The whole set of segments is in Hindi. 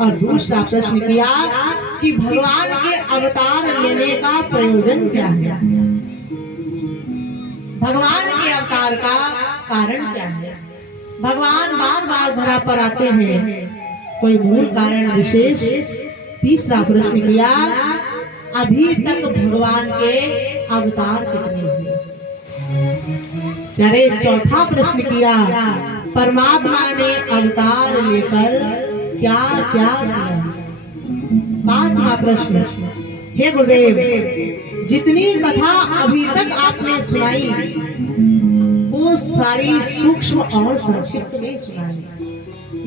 और दूसरा प्रश्न किया कि भगवान के अवतार लेने का प्रयोजन क्या है, भगवान के अवतार का कारण क्या है। भगवान बार बार धरा पर आते हैं, कोई मूल कारण विशेष। तीसरा प्रश्न किया, अभी तक भगवान के अवतार कितने हुए। यारे चौथा प्रश्न किया, परमात्मा ने अवतार लेकर क्या क्या किया। पांचवा प्रश्न, हे गुरुदेव, जितनी कथा अभी तक आपने सुनाई वो सारी सूक्ष्म और संक्षिप्त में सुनाई।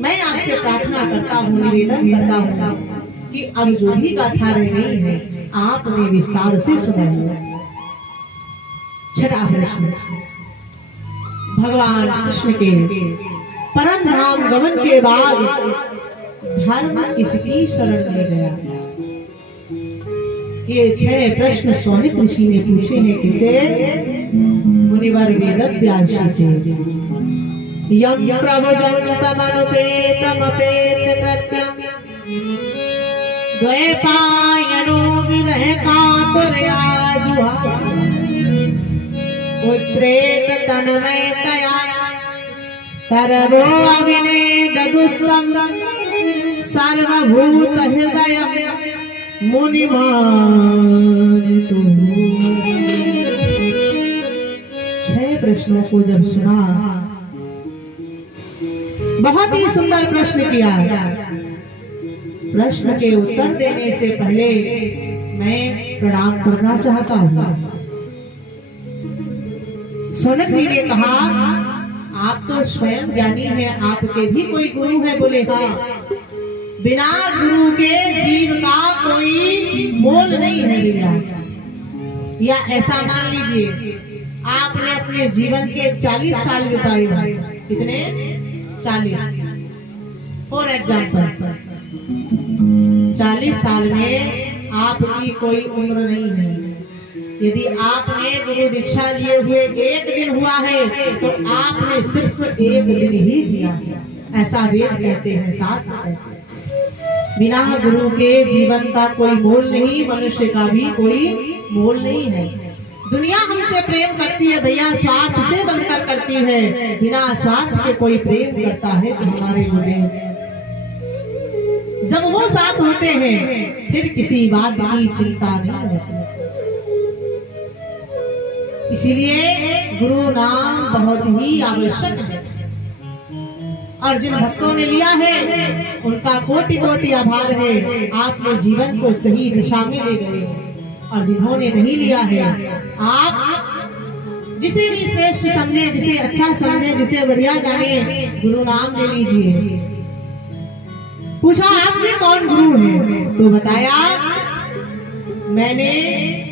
मैं आपसे प्रार्थना करता हूँ, निवेदन करता हूँ कि अब जो भी कथा रह गई है आपने विस्तार से सुनाई। छठा प्रश्न, भगवान कृष्ण के परम धाम गमन के बाद धर्म किसकी शरण में गया। ये 6 प्रश्न सौनिक ऋषि ने पूछे हैं, किसे, मुनिवर वेदव्यासी से। यम प्रभुजन्तमनुपेतमपेत कृत्यम् द्वैपायनो विरह कातुरया जुहा पुत्रेत तन्मयतया तरवो अभिनेदुस्तं सर्वभूत हृदयम् मुनिमानितु। 6 प्रश्नों को जब सुना, बहुत ही सुंदर प्रश्न किया। प्रश्न के उत्तर देने से पहले मैं प्रणाम करना चाहता हूँ। सौनक जी ने कहा, आप तो स्वयं ज्ञानी हैं, आपके भी कोई गुरु है। बोले हाँ, बिना गुरु के जीव का कोई मोल नहीं है भैया। या ऐसा मान लीजिए, आपने अपने जीवन के 40 साल बिताए हैं। कितने? 40। फॉर एग्जाम्पल 40 साल में आपकी कोई उम्र नहीं है। यदि आपने गुरु दीक्षा लिए हुए 1 दिन हुआ है तो आपने सिर्फ 1 दिन ही जिया है, ऐसा वेद कहते हैं, शास्त्र कहते हैं। बिना गुरु के जीवन का कोई मोल नहीं, मनुष्य का भी कोई मोल नहीं है। दुनिया हमसे प्रेम करती है भैया, स्वार्थ से बनकर करती है। बिना स्वार्थ के कोई प्रेम करता है तो हमारे गुरुदेव, जब वो साथ होते हैं फिर किसी बात की चिंता नहीं होती। इसीलिए गुरु नाम बहुत ही आवश्यक है। और जिन भक्तों ने लिया है उनका कोटि कोटि आभार है, आपने जीवन को सही दिशा में ले गए। और जिन्होंने नहीं लिया है, आप जिसे भी श्रेष्ठ समझे, जिसे अच्छा समझे, जिसे बढ़िया जाने, गुरु नाम ले लीजिए। पूछा आपने कौन गुरु है, तो बताया मैंने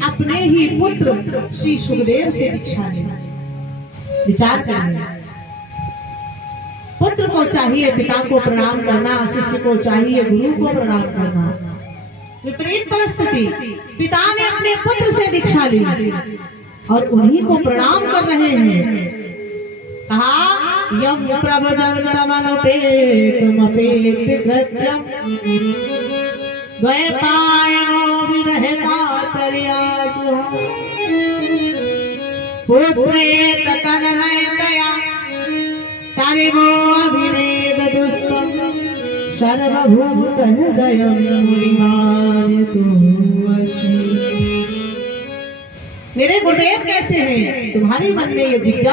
अपने ही पुत्र श्री सुखदेव से दीक्षा ली। विचार करिए, पुत्र को चाहिए पिता को प्रणाम करना, शिष्य को चाहिए गुरु को प्रणाम करना। विपरीत परिस्थिति, पिता ने अपने पुत्र से दीक्षा ली और उन्हीं को प्रणाम कर रहे हैं। कहा, यम प्रभुजन्तमनुपेतमपेत कृत्यम् द्वैपायनो विरह कातुरया जुहा पुत्रेत तन्मयतया तरवो अभिनेदुस्तं सर्वभूत हृदयम् मुनिमानितु। मेरे गुरुदेव कैसे हैं, तुम्हारे मन में ये जिज्ञासा